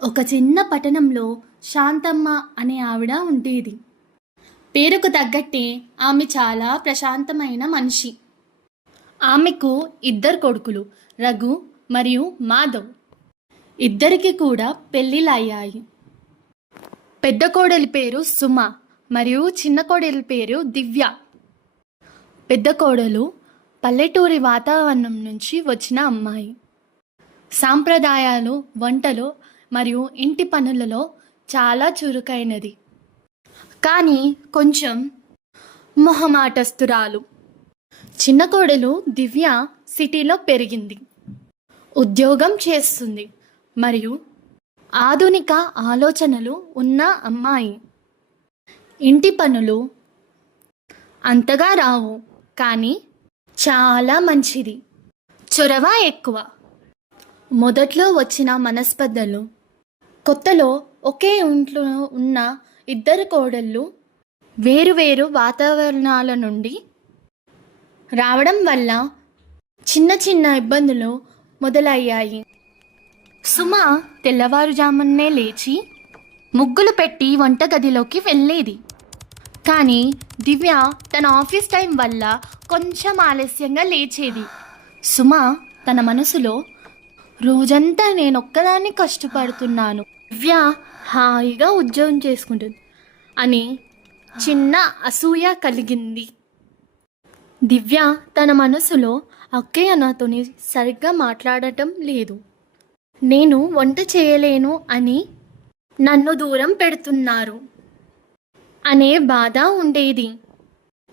ఒక చిన్న పట్టణంలో శాంతమ్మ అనే ఆవిడ ఉండేది. పేరుకు తగ్గట్టే ఆమె చాలా ప్రశాంతమైన మనిషి. ఆమెకు ఇద్దరు కొడుకులు, రఘు మరియు మాధవ్. ఇద్దరికి కూడా పెళ్ళిళ్ళయ్యాయి. పెద్ద కోడలి పేరు సుమ మరియు చిన్న కోడలి పేరు దివ్య. పెద్ద కోడలు పల్లెటూరి వాతావరణం నుంచి వచ్చిన అమ్మాయి. సాంప్రదాయాలు, వంటలు మరియు ఇంటి పనులలో చాలా చురుకైనది. కానీ కొంచెం మొహమాటస్తురాలు. చిన్న కోడలు దివ్య సిటీలో పెరిగింది, ఉద్యోగం చేస్తుంది మరియు ఆధునిక ఆలోచనలు ఉన్న అమ్మాయి. ఇంటి పనులు అంతగా రావు, కానీ చాలా మంచిది. చొరవ ఎక్కువ. మొదట్లో వచ్చిన మనస్పర్ధలు, కొత్తలో ఒకే ఇంట్లో ఉన్న ఇద్దరు కోడళ్ళు వేరువేరు వాతావరణాల నుండి రావడం వల్ల చిన్న చిన్న ఇబ్బందులు మొదలయ్యాయి. సుమ తెల్లవారుజామునే లేచి ముగ్గులు పెట్టి వంటగదిలోకి వెళ్ళేది. కానీ దివ్య తన ఆఫీస్ టైం వల్ల కొంచెం ఆలస్యంగా లేచేది. సుమ తన మనసులో, రోజంతా నేనొక్కదాన్ని కష్టపడుతున్నాను, దివ్య హాయిగా ఉద్యోగం చేసుకుంటుంది అని చిన్న అసూయ కలిగింది. దివ్య తన మనసులో, అక్కయ్య నాతోని సరిగ్గా మాట్లాడటం లేదు, నేను వంట చేయలేను అని నన్ను దూరం పెడుతున్నారు అనే బాధ ఉండేది.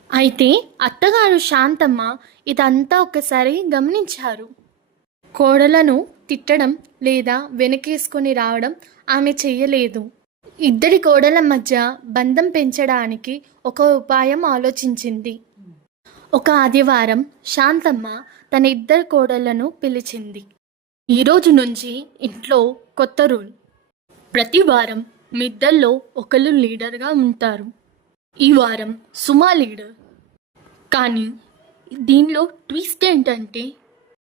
అయితే అత్తగారు శాంతమ్మ ఇదంతా ఒకసారి గమనించారు. కోడలను తిట్టడం లేదా వెనకేసుకొని రావడం ఆమె చెయ్యలేదు. ఇద్దరి కోడల మధ్య బంధం పెంచడానికి ఒక ఉపాయం ఆలోచించింది. ఒక ఆదివారం శాంతమ్మ తన ఇద్దరు కోడళ్లను పిలిచింది. ఈరోజు నుంచి ఇంట్లో కొత్త రూల్. ప్రతి వారం మీ ఇద్దరిలో ఒకళ్ళు లీడర్గా ఉంటారు. ఈ వారం సుమా లీడర్. కానీ దీనిలో ట్విస్ట్ ఏంటంటే,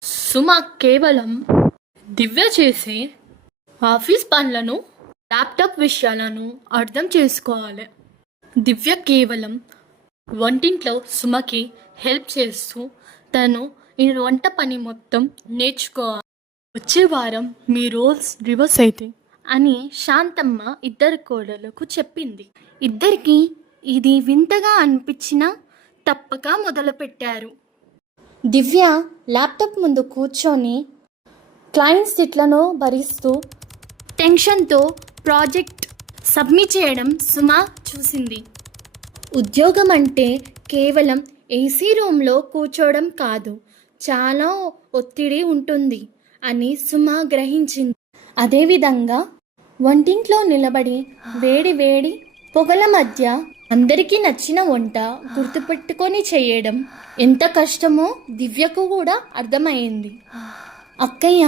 సుమ కేవలం దివ్య చేసే ఆఫీస్ పనులను, ల్యాప్టాప్ విషయాలను అర్థం చేసుకోవాలి. దివ్య కేవలం వంటింట్లో సుమకి హెల్ప్ చేస్తూ తను ఈ వంట పని మొత్తం నేర్చుకోవాలి. వచ్చే వారం మీ రోల్స్ రివర్స్ అయితే అని శాంతమ్మ ఇద్దరు కోడలకు చెప్పింది. ఇద్దరికి ఇది వింతగా అనిపించినా తప్పక మొదలుపెట్టారు. దివ్య ల్యాప్టాప్ ముందు కూర్చొని క్లయింట్స్ తిట్లను భరిస్తూ టెన్షన్తో ప్రాజెక్ట్ సబ్మిట్ చేయడం సుమ చూసింది. ఉద్యోగం అంటే కేవలం ఏసీ రూమ్లో కూర్చోవడం కాదు, చాలా ఒత్తిడి ఉంటుంది అని సుమ గ్రహించింది. అదేవిధంగా వంటింట్లో నిలబడి వేడి వేడి పొగల మధ్య అందరికీ నచ్చిన వంట గుర్తుపెట్టుకొని చేయడం ఎంత కష్టమో దివ్యకు కూడా అర్థమైంది. అక్కయ్య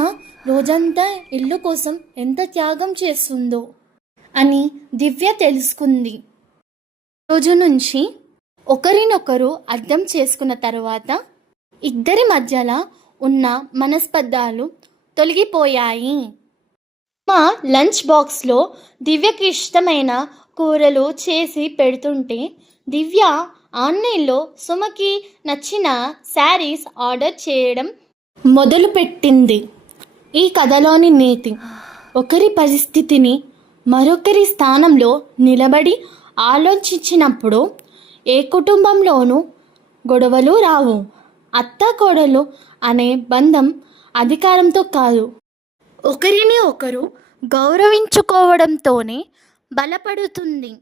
రోజంతా ఇల్లు కోసం ఎంత త్యాగం చేస్తుందో అని దివ్య తెలుసుకుంది. రోజు నుంచి ఒకరినొకరు అర్థం చేసుకున్న తర్వాత ఇద్దరి మధ్యలో ఉన్న మనస్పర్ధలు తొలగిపోయాయి. మా లంచ్ బాక్స్లో దివ్యకి ఇష్టమైన కూరలు చేసి పెడుతుంటే దివ్య ఆన్లైన్లో సుమకి నచ్చిన శారీస్ ఆర్డర్ చేయడం మొదలుపెట్టింది. ఈ కథలోని నీతి, ఒకరి పరిస్థితిని మరొకరి స్థానంలో నిలబడి ఆలోచించినప్పుడు ఏ కుటుంబంలోనూ గొడవలు రావు. అత్త కోడలు అనే బంధం అధికారంతో కాదు, ఒకరిని ఒకరు గౌరవించుకోవడంతోనే బలపడుతుంది.